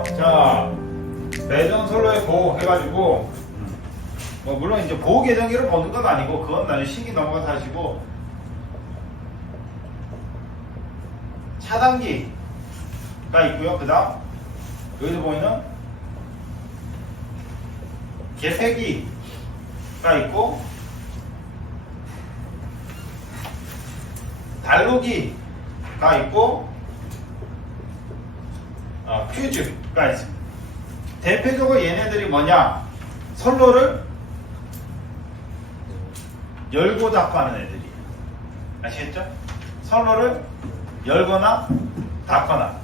자, 배전 선로에 보호 해가지고, 뭐, 물론 이제 보호 계정기를 보는 건 아니고, 그건 나중에 신기 넘어가서 하시고, 차단기가 있고요. 그 다음, 여기서 보이는 개폐기가 있고, 달로기가 있고, 어, 퓨즈가 있습니다. 대표적으로 얘네들이 뭐냐? 선로를 열고 닫고 하는 애들이에요. 아시겠죠? 선로를 열거나 닫거나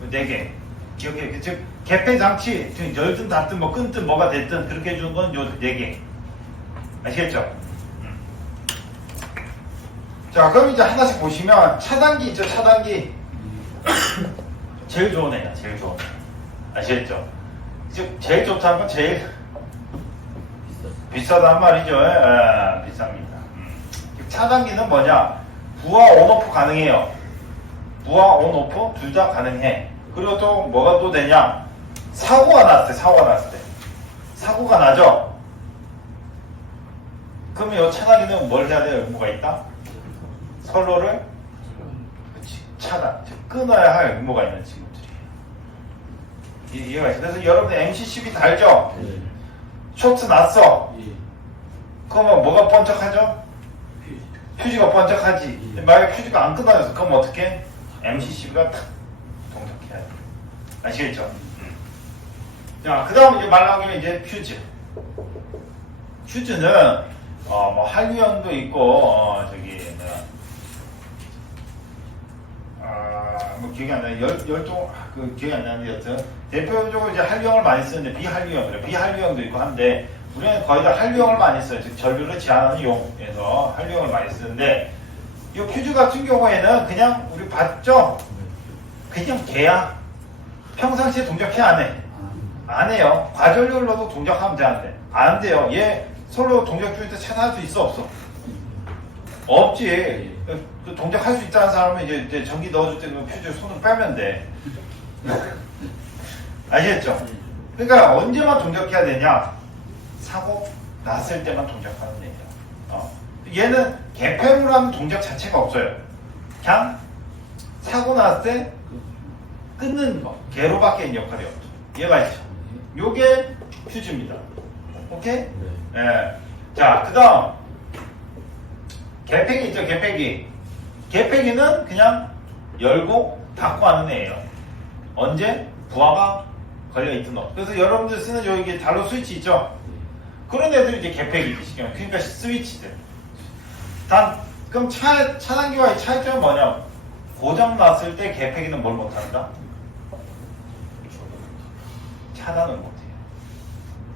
그네 개. 기억해. 즉 개폐 장치, 즉 열든 닫든 뭐 끊든 뭐가 됐든 그렇게 해주는 건 요 네 개. 아시겠죠? 음. 자, 그럼 이제 하나씩 보시면 차단기 있죠, 차단기. 제일 좋은 애야, 제일 좋은 애. 아시겠죠? 즉, 제일 좋다는 건 제일 비싸단 말이죠. 예, 예, 비쌉니다. 음. 즉, 차단기는 뭐냐? 부하 온오프 가능해요. 부하 온오프 둘 다 가능해. 그리고 또 뭐가 또 되냐? 사고가 났을 때, 사고가 났을 때. 사고가 나죠? 그러면 이 차단기는 뭘 해야 될 의무가 있다? 선로를 차단, 즉 끊어야 할 의무가 있는 친구들이에요. 이- 이해가 있어요. 그래서 여러분들 MC12 다 알죠? 네. 쇼트 났어. 예. 그러면 뭐가 번쩍하죠? 퓨즈가 번쩍하지. 예. 만약에 퓨즈가 안 끊어져서 그럼 어떻게? MC12가 탁 동작해야 돼. 아시겠죠? 음. 자, 그 다음 이제 말 나온 김에 이제 퓨즈. 퓨즈는 어, 뭐 한류형도 있고 어, 저기 뭐 기억이 안 나요. 열, 열동, 아, 그 기억이 안 나는데 여튼 대표적으로 이제 한류형을 많이 쓰는데 비한류형, 그래. 비한류형도 있고 한데 우리는 거의 다 한류형을 많이 써요. 즉 전류를 제한하는 용에서 한류형을 많이 쓰는데 이 퓨즈 같은 경우에는 그냥 우리 봤죠? 그냥 개야. 평상시에 동작해 안 해? 안 해요. 과전류로도 동작하면 되는데 안 돼요. 얘 솔로 동작 중에 차단할 수 있어 없어? 없지. 그 동작 할 수 있다는 사람은 이제, 이제 전기 넣어줄 때는 퓨즈 손을 빼면 돼. 아시겠죠? 그러니까 언제만 동작해야 되냐? 사고 났을 때만 동작하는 얘기야. 어. 얘는 개폐물 하는 동작 자체가 없어요. 그냥 사고 났을 때 끊는 거. 개로밖에 역할이 없죠. 얘가 있죠. 요게 퓨즈입니다. 오케이? 네. 예. 자, 그 다음. 개폐기 있죠, 개폐기. 개폐기는 그냥 열고 닫고 하는 애예요. 언제? 부하가 걸려있든 없. 그래서 여러분들 쓰는 여기 달로 스위치 있죠? 그런 애들이 이제 개폐기 시경 그러니까 스위치들. 단, 그럼 차, 차단기와의 차이점은 뭐냐? 고장 났을 때 개폐기는 뭘 못한다? 차단을 못해요.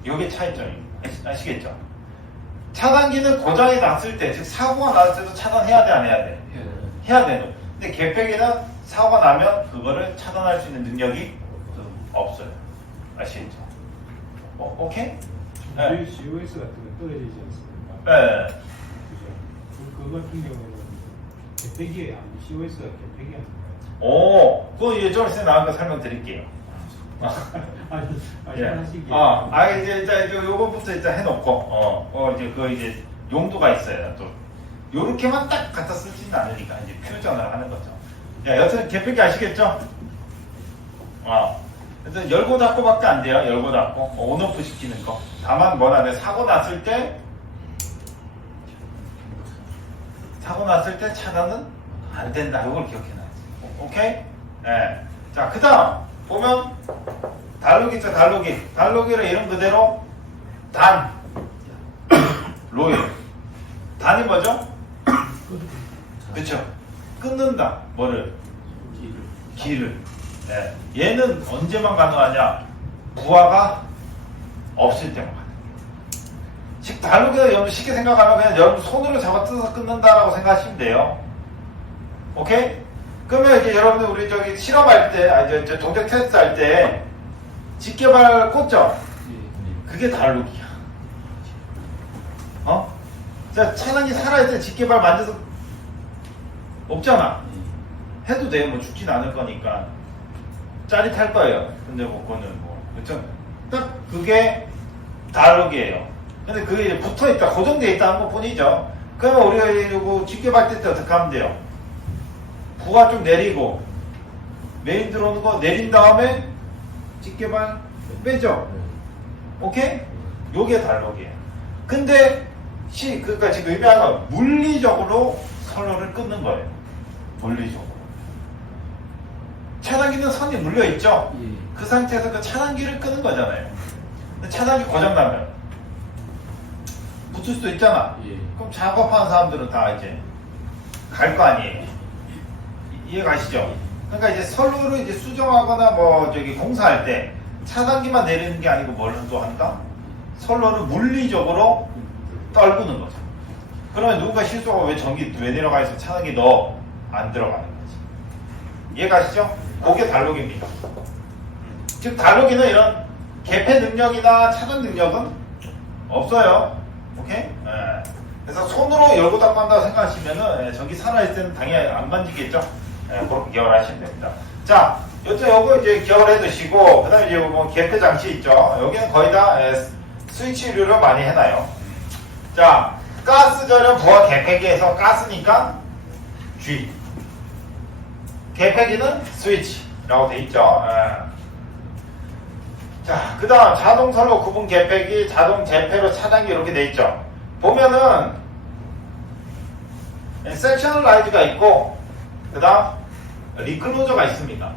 이게. 아시- 아시겠죠? 차단기는 고장이 났을 때, 즉 사고가 났을 때도 차단해야 돼, 안 해야 돼? 해야 돼요. 근데 개폐기는 사고가 나면 그거를 차단할 수 있는 능력이 없어요. 아시겠죠? 어, 오케이? 네. 저희 COS 같은 거 떨어지지 않습니까? 네. 그죠? 그, 그 같은 경우에는 개폐기에 아니 COS가 개폐기 아닌가요? 오, 그거 있으면 나온 거 설명드릴게요. 아니, 아니 예. 하시기. 아, 아 이제 이제 요거부터 일단 해놓고, 어, 어 이제 그 이제 용도가 있어요. 또 요렇게만 딱 갖다 쓰지는 않으니까 이제 표전을 하는 거죠. 야, 여튼 개폐기 아시겠죠? 어. 일단 열고 닫고밖에 안 돼요. 열고 닫고 뭐 온오프 시키는 거. 다만 내 사고 났을 때 사고 났을 때 차단은 안 된다. 이걸 기억해놔야지. 오- 오케이? 예. 자, 그 다음, 보면, 달로기 있죠, 달로기. 달로기를 이름 그대로, 단, 로일. 단이 뭐죠? 그쵸. 끊는다. 뭐를? 길을. 예. 얘는 언제만 가능하냐? 부하가 없을 때만 가능. 즉, 달로기가 여러분 쉽게 생각하면 그냥 여러분 손으로 잡아 뜯어서 끊는다라고 생각하시면 돼요. 오케이? 그러면 이제 여러분들 우리 저기 실험할 때, 아, 이제, 이제 동작 테스트 할 때, 직계발 꽂죠? 그게 달로기야. 어? 자, 차량이 살아있을 때 직계발 만져서 없잖아. 해도 돼요. 뭐 죽진 않을 거니까. 짜릿할 거예요. 근데 그거는 뭐 그렇죠? 딱 그게 다르게예요. 근데 그게 붙어 있다, 고정돼 있다는 것 뿐이죠. 그러면 우리가 이거 발대 때 어떻게 하면 돼요? 부가 좀 내리고 메인 들어오는 거 내린 다음에 집게발 빼죠. 오케이? 요게 달록이에요. 근데 시 그러니까 지금 의미하는 건 물리적으로 선로를 끊는 거예요. 물리적으로. 차단기는 선이 물려 있죠. 예. 그 상태에서 그 차단기를 끄는 거잖아요. 근데 차단기 고장 나면 붙을 수도 있잖아. 예. 그럼 작업하는 사람들은 다 이제 갈 거 아니에요. 이- 이해 가시죠? 그러니까 이제 선로를 이제 수정하거나 뭐 저기 공사할 때 차단기만 내리는 게 아니고 뭘 또 한다? 선로를 물리적으로 떨구는 거죠. 그러면 누군가 실수가 왜 전기 왜 내려가 있어 차단기 너 안 들어가는 거지. 이해 가시죠? 그게 달록입니다. 즉 달록이는 이런 개폐 능력이나 차단 능력은 없어요. 오케이? 예. 그래서 손으로 열고 한다고 생각하시면은 예, 전기 살아있을 때는 당연히 안 만지겠죠? 예, 그렇게 기억을 하시면 됩니다. 자, 여튼 요거 이제 기억을 해 두시고, 그 다음에 이제 뭐 개폐 장치 있죠? 여기는 거의 다 예, 스위치류를 많이 해놔요. 자, 가스 절연 부하 개폐기에서 가스니까 G. 개폐기는 스위치라고 돼 있죠. 예. 자, 그 다음 자동 선로 구분 개폐기, 자동 재폐로 차단기 이렇게 돼 있죠. 보면은 섹셔널 라이즈가 있고 그 다음 리클로저가 있습니다.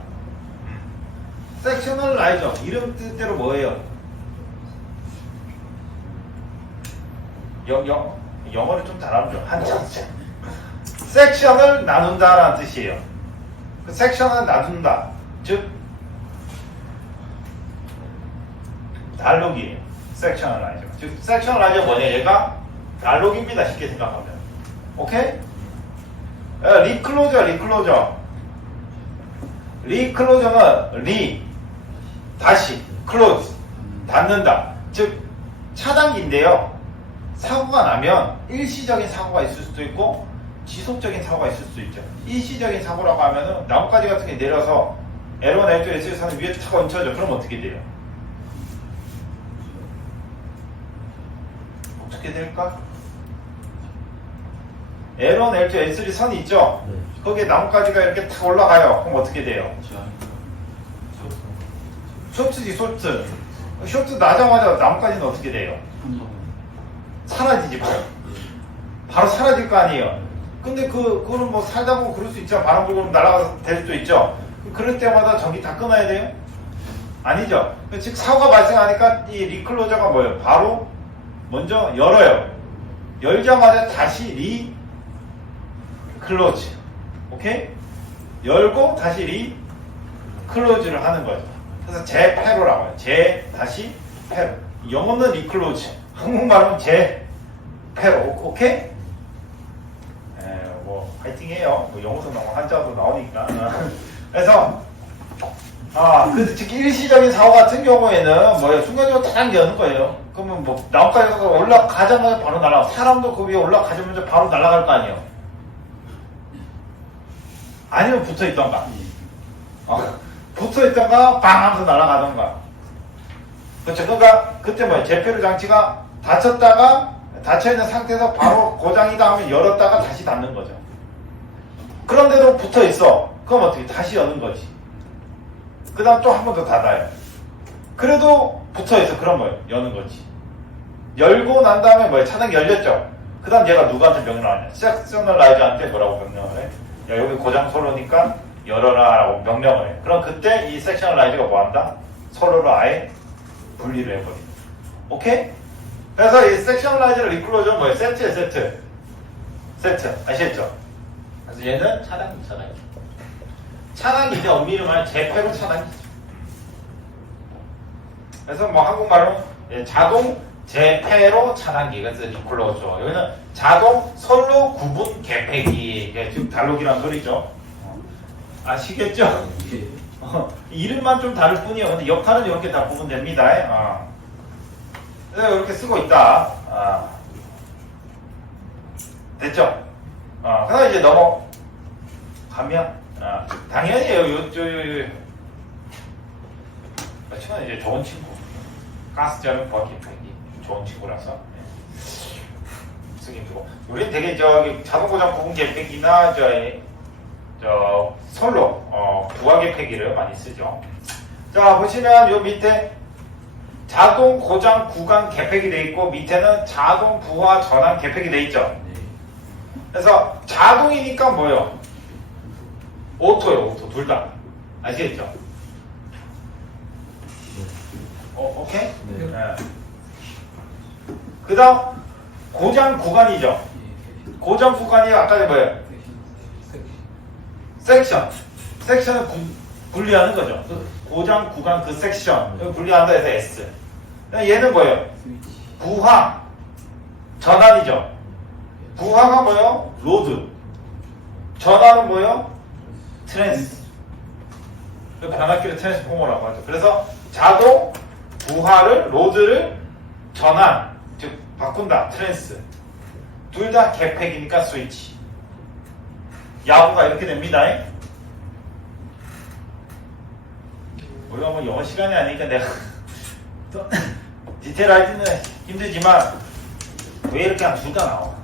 섹셔널 라이저 이름 뜻대로 뭐예요? 영, 영, 영어를 좀 잘하면 좀 한참 섹션을 나눈다라는 뜻이에요. 그 섹션을 나눈다. 즉 달록이에요. 섹셔널라이저. 즉, 섹셔널라이저 뭐냐? 얘가 달록입니다. 쉽게 생각하면. 오케이? 어, 리클로저, 리클로저. 리클로저는 리, 다시, 클로즈, 닫는다. 즉, 차단기인데요. 사고가 나면 일시적인 사고가 있을 수도 있고, 지속적인 사고가 있을 수도 있죠. 일시적인 사고라고 하면은 나뭇가지 같은 게 내려서 L1, L2, S3는 위에 타고 얹혀져. 그럼 어떻게 돼요? 어떻게 될까? L1, L2, S3 선이 있죠? 네. 거기에 나뭇가지가 이렇게 탁 올라가요. 그럼 어떻게 돼요? 쇼트지, 쇼트. 쇼트 나자마자 나뭇가지는 어떻게 돼요? 사라지지, 바로. 바로 사라질 거 아니에요. 근데 그, 그거는 뭐 살다 보면 그럴 수 있죠. 바람 불고 날아가서 될 수도 있죠. 그럴 때마다 전기 다 끊어야 돼요? 아니죠. 즉, 사고가 발생하니까 이 리클로저가 뭐예요? 바로 먼저 열어요. 열자마자 다시 리 클로즈. 오케이? 열고 다시 리 클로즈를 하는 거죠. 그래서 재패로라고 해요. 재 다시 패로. 영어는 리클로즈. 한국말은 재패로. 오- 오케이? 에, 뭐 파이팅해요. 뭐 영어도 나오고 한자도 나오니까. 그래서 아, 그 특히 일시적인 사고 같은 경우에는 뭐예요? 순간적으로 딱 여는 거예요. 그러면 뭐 나뭇가지가 올라가자마자 바로 날아가. 사람도 그 위에 올라가자마자 바로 날아갈 거 아니에요. 아니면 붙어 있던가. 어, 붙어 있던가 빵 하면서 날아가던가. 그렇죠. 그러니까 그때 뭐예요? 제페르 장치가 닫혔다가 닫혀 있는 상태에서 바로 고장이다 하면 열었다가 다시 닫는 거죠. 그런데도 붙어 있어. 그럼 어떻게 다시 여는 거지. 그 다음 또 한 번 더 닫아요. 그래도 붙어 있어. 그럼 뭐예요? 여는 거지. 열고 난 다음에 뭐예요? 차단기 열렸죠. 그 다음 얘가 누구한테 명령을 하냐? 섹셔널 라이저한테 뭐라고 명령을 해? 야, 여기 고장 솔로니까 열어라 라고 명령을 해. 그럼 그때 이 섹셔널 라이저가 뭐 한다? 솔로를 아예 분리를 해버린다. 오케이? 그래서 이 섹셔널 라이저 리클로저는 뭐예요? 세트예요, 세트. 세트. 아시겠죠? 그래서 얘는 차단기, 차단기. 차단기인데 엄밀히 말하면 재패로 차단기죠. 그래서 뭐 한국말로 예, 자동 재패로 차단기 그래서 리클로저 여기는 자동 선로 구분 개폐기 예, 즉 달록이란 소리죠 어. 아시겠죠? 예. 어, 이름만 좀 다를 뿐이에요 근데 역할은 이렇게 다 구분됩니다 어. 그래서 이렇게 쓰고 있다 아. 됐죠? 어, 그다음 이제 넘어가면 아, 당연히요 요, 요, 요, 요. 그 친구는 이제 좋은 친구. 가스 자는 부하 개폐기 좋은 친구라서. 네. 승인이고. 우리는 되게 저기 자동고장 부분 개폐기나 저, 저 솔로 어, 부하 개폐기를 많이 쓰죠. 자 보시면 요 밑에 자동 고장 구간 개폐기 돼 있고 밑에는 자동 부하 전환 개폐기 돼 있죠. 네. 그래서 자동이니까 뭐요? 오토요, 오토 둘 다. 아시겠죠? 어, 오케이? 네. 그다음 고장 구간이죠. 고장 구간이 아까 전에 뭐예요? 섹션. 섹션을 구- 분리하는 거죠. 그 고장 구간 그 섹션 을 분리한다 해서 S. 얘는 뭐예요? 부하 전환이죠. 부하가 뭐예요? 로드. 전환은 뭐예요? 트랜스. 그 변압기를 트랜스포머라고 하죠. 그래서 자동 부하를 로드를 전환 즉 바꾼다. 트랜스. 둘다 개팩이니까 스위치. 야구가 이렇게 됩니다. 우리가 뭐 영어 시간이 아니니까 내가 또 디테일하기는 힘들지만 왜 이렇게 한 둘 다 나와?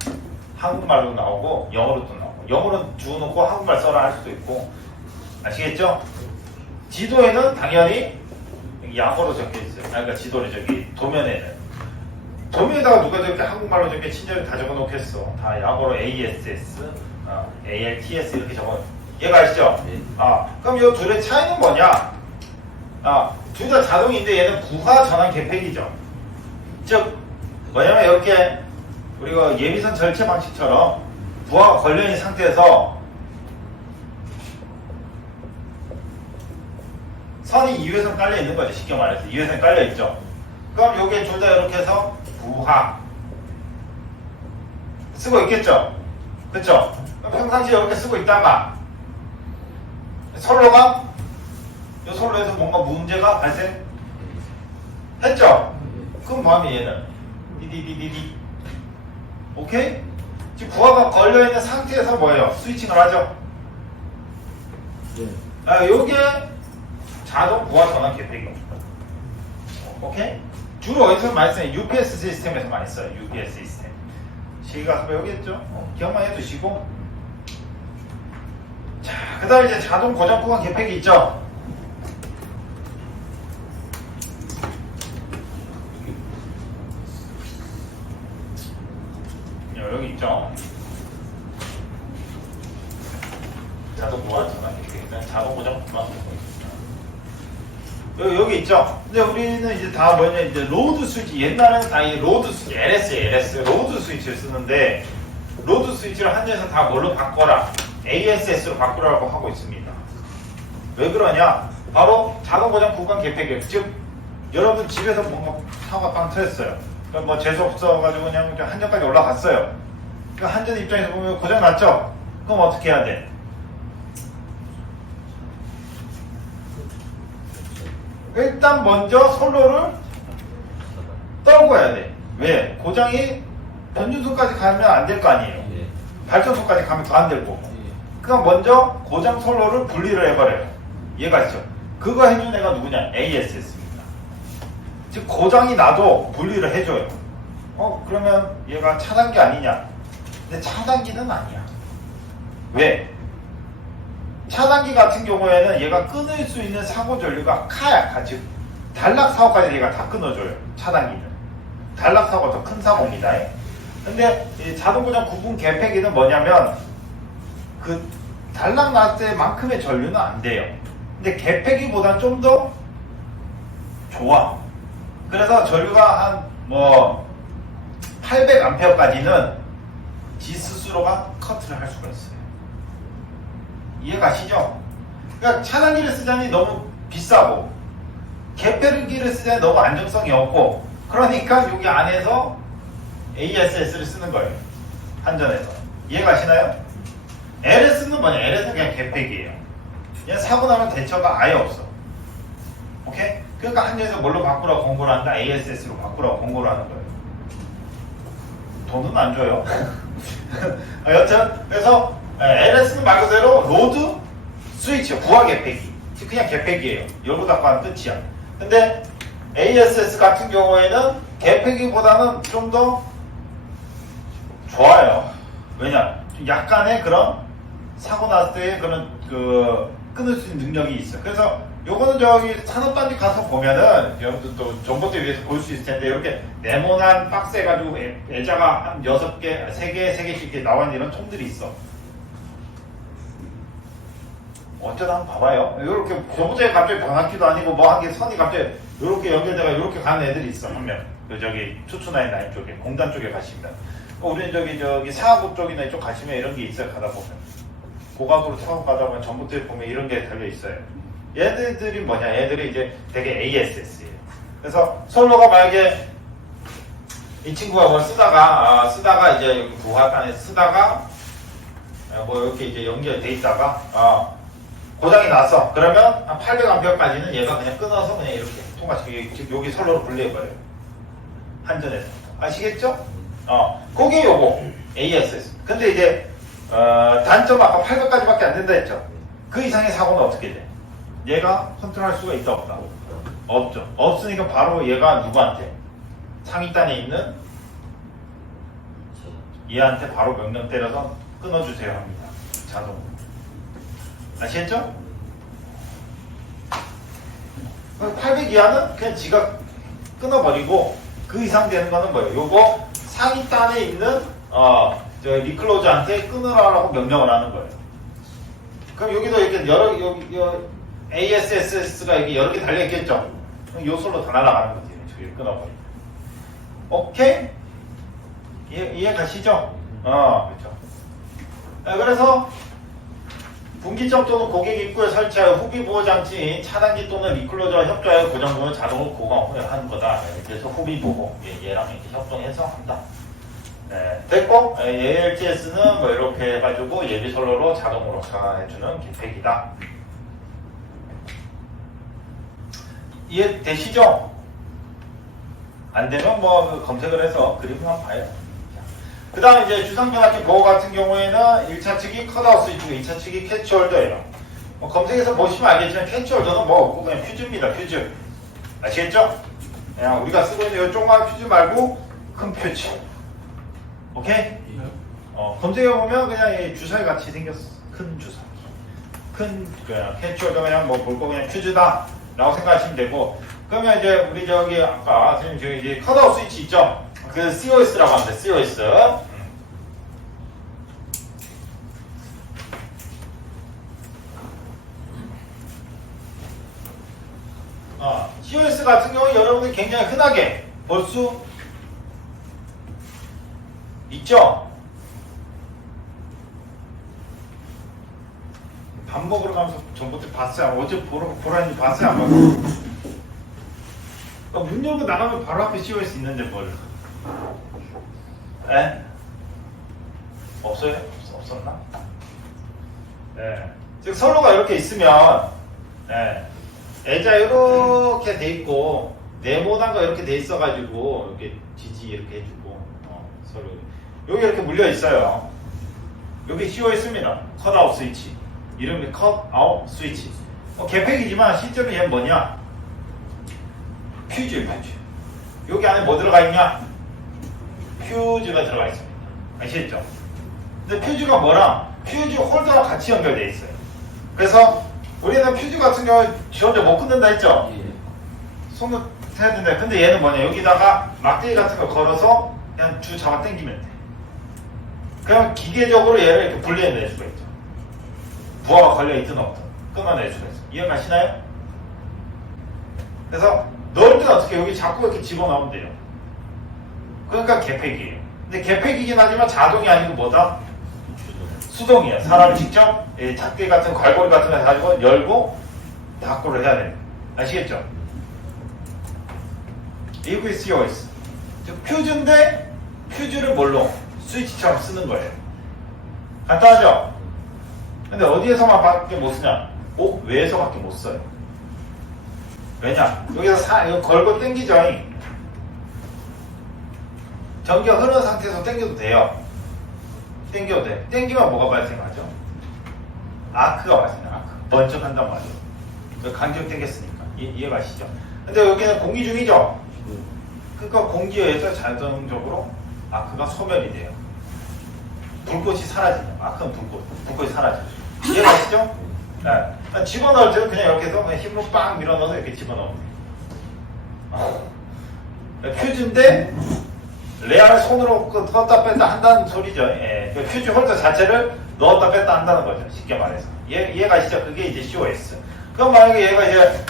한국말로 나오고 영어로도 나오고. 영어로 주워놓고 한국말 써라 할 수도 있고. 아시겠죠? 지도에는 당연히 양어로 적혀 있어요. 아, 그러니까 지도를 저기 도면에는 도면에다가 누가 저렇게 한국말로 저렇게 친절히 다 적어놓겠어. 다 양어로 ASS, 어, ALTS 이렇게 적어. 얘가 아시죠? 네. 아, 그럼 이 둘의 차이는 뭐냐? 아, 둘 다 자동인데 얘는 부하 전환 개폐기죠. 즉 뭐냐면 이렇게 우리가 예비선 절체 방식처럼 부하가 걸려있는 상태에서 선이 2회선 깔려 있는 거죠. 쉽게 말해서 2회선 깔려 있죠. 그럼 요게 둘다 이렇게 해서 부하 쓰고 있겠죠. 그렇죠? 평상시에 이렇게 쓰고 있다가 선로가 이 선로에서 뭔가 문제가 발생했죠. 그럼 뭐하면 얘는 디디디디디 오케이? 지금 부하가 걸려있는 상태에서 뭐예요? 스위칭을 하죠. 네. 아, 요게 자동 부하 전환 개폐기입니다. 오케이? 주로 어디서 많이 써요? UPS 시스템에서 많이 써요. UPS 시스템. 시기가 배우겠죠? 어, 기억만 해두시고. 자, 그 다음에 이제 자동 고정 구간 개폐기 있죠? 여- 여기 있죠? 자동 보안 전환 개폐기. 자동 고정 구간. 여기, 있죠? 근데 우리는 이제 다 뭐냐, 이제 로드 스위치, 옛날에는 다 이 로드 스위치, LS, LS, 로드 스위치를 쓰는데, 로드 스위치를 한전에서 다 뭘로 바꿔라? ASS로 바꾸라고 하고 있습니다. 왜 그러냐? 바로 자동 고장 구간 개폐기. 즉, 여러분 집에서 뭔가 사고가 빵 터졌어요. 그럼 뭐 재수 없어가지고 그냥 그냥 한전까지 올라갔어요. 그러니까 한전 입장에서 보면 고장 났죠? 그럼 어떻게 해야 돼? 일단 먼저 선로를 떨궈야 돼. 왜? 고장이 변준소까지 가면 안 될 거 아니에요. 네. 발전소까지 가면 더 안 될 거고. 그럼 먼저 고장 선로를 분리를 해버려요. 얘가 있죠. 그거 해준 애가 누구냐? ASS입니다. 즉 고장이 나도 분리를 해줘요. 어 그러면 얘가 차단기 아니냐? 근데 차단기는 아니야. 왜? 차단기 같은 경우에는 얘가 끊을 수 있는 사고 전류가 카야, 즉 단락 사고까지 얘가 다 끊어줘요. 차단기는 단락 사고가 더큰 사고입니다. 근데 이 자동고장 구분 개폐기는 뭐냐면 그 단락 날 때만큼의 전류는 안 돼요. 근데 개폐기보다 좀 더 좋아. 그래서 전류가 한뭐 800암페어까지는 지 스스로가 커트를 할 수가 있어요. 이해가시죠? 그러니까 차단기를 쓰자니 너무 비싸고 개폐기를 쓰자니 너무 안정성이 없고 그러니까 여기 안에서 ASS를 쓰는 거예요. 한전에서. 이해가시나요? LS는 뭐냐? LS는 그냥 개폐기예요. 얘는 사고 나면 대처가 아예 없어. 오케이? 그러니까 한전에서 뭘로 바꾸라고 공고를 한다? ASS로 바꾸라고 공고를 하는 거예요. 돈은 안 줘요. 아, 여튼 그래서 LS는 말 그대로 로드 스위치 부하 개폐기 즉 그냥 개폐기예요 열고 닫고 하는 끝이야 근데 ASS 같은 경우에는 개폐기보다는 좀 더 좋아요. 왜냐? 좀 약간의 그런 사고 났을 때 그런 그 끊을 수 있는 능력이 있어. 그래서 요거는 저기 산업단지 가서 보면은 여러분들도 정보대 위에서 볼 수 있을 텐데 이렇게 네모난 박스 해가지고 애- 애자가 한 여섯 개, 세 개, 세 개씩 이렇게 나와 있는 이런 총들이 있어. 어쩌다 한번 봐봐요. 이렇게 정보대에 갑자기 방학기도 아니고 뭐한개 선이 갑자기 이렇게 연결돼가 이렇게 가는 애들이 있어 한 명. 그 저기 추추나인 라인 쪽에 공단 쪽에 가시면. 어, 우리는 저기 저기 사하구 쪽이나 이쪽 가시면 이런 게 있어요 가다 보면. 고각으로 타고 가다 보면 전봇대에 보면 이런 게 달려 있어요. 얘들이 뭐냐? 얘들이 이제 되게 ASS예요. 그래서 솔로가 만약에 이 친구가 뭘 쓰다가 아, 쓰다가 이제 여기 부하단에 쓰다가 아, 뭐 이렇게 이제 연결돼 있다가 아, 고장이 났어. 그러면 한 800A까지는 얘가 그냥 끊어서 그냥 이렇게 통과시키고 지금 여기 솔로로 분리해버려요. 한전에서. 아시겠죠? 어, 그게 요거 ASS. 근데 이제 어, 단점 아까 800까지밖에 안 된다 했죠. 그 이상의 사고는 어떻게 돼? 얘가 컨트롤할 수가 있다 없다? 없죠. 없으니까 바로 얘가 누구한테? 상위단에 있는 얘한테 바로 명령 때려서 끊어주세요 합니다. 자동으로. 아시겠죠? 800 이하는 그냥 지가 끊어버리고 그 이상 되는 거는 뭐예요? 요거 상위단에 있는 어, 저 리클로즈한테 끊으라고 명령을 하는 거예요. 그럼 여기도 이렇게 여러 여기 여, ASSS가 이게 여러 개 달려 있겠죠? 그럼 요 솔로 다 날아가는 거지. 저기 끊어버리고. 오케이? 이해, 이해 가시죠? 어, 그렇죠. 네, 그래서 분기점 또는 고객 입구에 설치하여 후기 보호 장치인 차단기 또는 리클로저와 협조하여 고정부는 자동으로 보강하는 거다. 네, 그래서 후비 보호 예, 얘랑 이렇게 협동해서 한다. 네, 됐고 예, ALTS는 뭐 이렇게 해가지고 예비 선로로 자동으로 차단해주는 기팩이다. 이해 되시죠? 안 되면 뭐 검색을 해서 그림만 봐요. 그 다음에 이제 주상변압기 보호 같은 경우에는 1차 측이 컷아웃 스위치고 2차 측이 캐치홀더예요. 뭐 검색해서 보시면 알겠지만 캐치홀더는 뭐 없고 그냥 퓨즈입니다. 퓨즈. 아시겠죠? 그냥 우리가 쓰고 있는 이 조그만 퓨즈 말고 큰 퓨즈. 오케이? 어, 검색해보면 그냥 이 주사위 같이 생겼어. 큰 주사위. 큰 그냥 캐치홀더 그냥 뭐 볼 거 그냥 퓨즈다. 라고 생각하시면 되고 그러면 이제 우리 저기 아까 선생님 저기 이제 컷아웃 스위치 있죠? 그 COS라고 합니다. COS. 어, COS 같은 경우 여러분들이 굉장히 흔하게 볼 수 있죠? 밥 먹으러 가면서 전부터 봤어요. 어제 보러, 보라니 봤어요. 안 봤어요? 어, 문 열고 나가면 바로 앞에 COS 있는데 뭘. 에? 없어요? 없- 없었나? 네. 즉 선로가 이렇게 있으면 네. 애자 이렇게 돼 있고 네모난거 이렇게 돼 있어가지고 이렇게 지지 이렇게 해주고 어, 서로 여기 이렇게 물려 있어요. 여기 COS입니다. 컷아웃 스위치. 이름이 컷아웃 스위치. 어, 개팩이지만 실제로 얘는 뭐냐? 퓨즈, 퓨즈. 여기 안에 뭐 들어가 있냐? 퓨즈가 들어가 있습니다. 아시겠죠? 근데 퓨즈가 뭐랑 퓨즈 홀더랑 같이 연결되어 있어요. 그래서 우리는 퓨즈 같은 경우 지 혼자 못 끊는다 했죠? 예. 손을 해야 된다. 근데 얘는 뭐냐? 여기다가 막대기 같은 거 걸어서 그냥 주 잡아 당기면 돼. 그냥 기계적으로 얘를 이렇게 분리해낼 수가 있죠. 부하가 걸려있든 없든 끊어낼 수가 있어. 이해가시나요? 그래서 넣을 때는 어떻게 여기 자꾸 이렇게 집어넣으면 돼요. 그러니까 개팩이에요. 근데 개팩이긴 하지만 자동이 아니고 뭐다? 수동이에요. 사람이 직접 이 작대 같은 갈고리 같은 거 가지고 열고 닫고를 해야 돼요. 아시겠죠? EVCOS. 즉 퓨즈인데 퓨즈를 뭘로? 스위치처럼 쓰는 거예요. 간단하죠? 근데 어디에서만 밖에 못 쓰냐? 옥 외에서밖에 못 써요. 왜냐? 여기서 사, 이거 걸고 당기죠. 전기가 흐르는 상태에서 당겨도 돼요. 당겨도 돼. 당기면 뭐가 발생하죠? 아크가 발생해요. 아크. 번쩍한단 말이에요. 그 간격 당겼으니까. 이, 이해 가시죠? 근데 여기는 공기 중이죠? 네. 그러니까 공기에 의해서 자동적으로 아크가 소멸이 돼요. 불꽃이 사라지죠. 아크는 불꽃. 불꽃이 사라지죠. 이해가시죠? 네. 집어넣을 때는 그냥 이렇게 해서 그냥 힘으로 빵 밀어넣어서 이렇게 집어넣으면 돼요. 어. 그러니까 퓨즈인데 레알 손으로 그 넣었다 뺐다 한다는 소리죠. 예. 그 퓨즈 홀더 자체를 넣었다 뺐다 한다는 거죠. 쉽게 말해서. 이해, 이해가시죠? 그게 이제 COS. 그럼 만약에 얘가 이제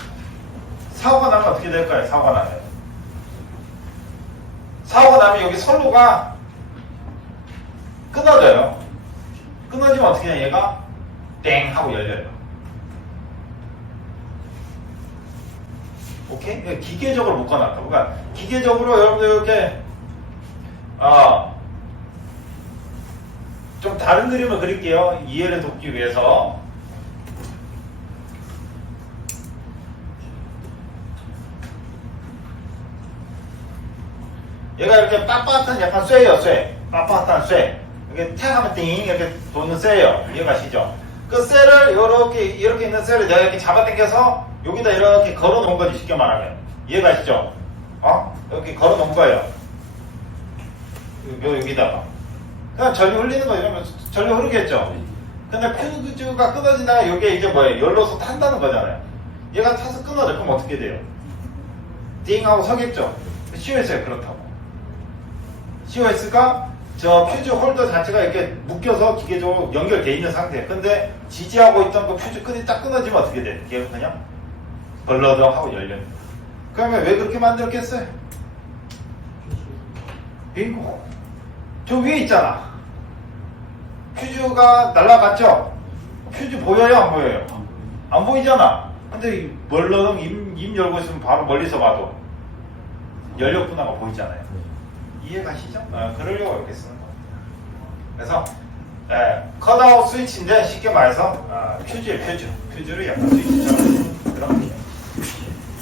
사고가 나면 어떻게 될까요? 사고가 나면. 사고가 나면 여기 선로가 끊어져요. 끊어지면 어떻게 돼? 얘가 땡 하고 열려요. 오케이? 그러니까 기계적으로 묶어놨다. 그러니까 기계적으로 여러분들 이렇게 아, 좀 다른 그림을 그릴게요. 이해를 돕기 위해서. 얘가 이렇게 빳빳한 약간 쇠예요, 쇠. 빳빳한 쇠. 이렇게 탁하면 띵 이렇게 도는 쇠예요. 이해가시죠? 그 쇠를 이렇게 이렇게 있는 쇠를 내가 이렇게 잡아당겨서 여기다 이렇게 걸어 놓은 거지 쉽게 말하면. 이해가시죠? 어? 이렇게 걸어 놓은 거예요. 요 여기다가. 그냥 전류 흘리는 거 이러면 전류 흐르겠죠? 근데 퓨즈가 끊어지다가 이게 이제 뭐예요? 열로서 탄다는 거잖아요. 얘가 타서 끊어져. 그럼 어떻게 돼요? 띵 하고 서겠죠? COS가 그렇다고. COS가 저 퓨즈 홀더 자체가 이렇게 묶여서 기계적으로 연결돼 있는 상태. 근데 지지하고 있던 그 퓨즈 끈이 딱 끊어지면 어떻게 돼? 걔가 그냥 벌러덩 하고 열려. 그러면 왜 그렇게 만들었겠어요? 빙고. 저 위에 있잖아. 퓨즈가 날아갔죠? 퓨즈 보여요? 안 보여요? 안 보이잖아. 근데 이 멀렁 입, 입 열고 있으면 바로 멀리서 봐도 연력 분화가 보이잖아요. 네. 이해가시죠? 아, 그러려고 이렇게 쓰는 겁니다. 그래서 예, 컷아웃 스위치인데 쉽게 말해서 아, 퓨즈에 퓨즈. 퓨즈를 약간 스위치처럼 그런 개념.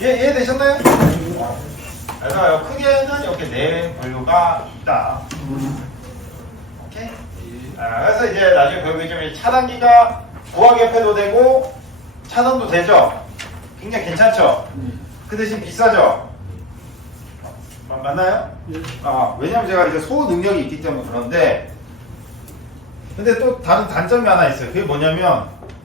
이해, 이해되셨나요? 그래서 크게는 이렇게 네 분류가 있다. 아, 그래서 이제 나중에 배우기 좀 차단기가 고학 옆에도 되고 차단도 되죠? 굉장히 괜찮죠? 네. 그 대신 비싸죠? 마- 맞나요? 네. 아, 왜냐면 제가 이제 소 능력이 있기 때문에 그런데 근데 또 다른 단점이 하나 있어요. 그게 뭐냐면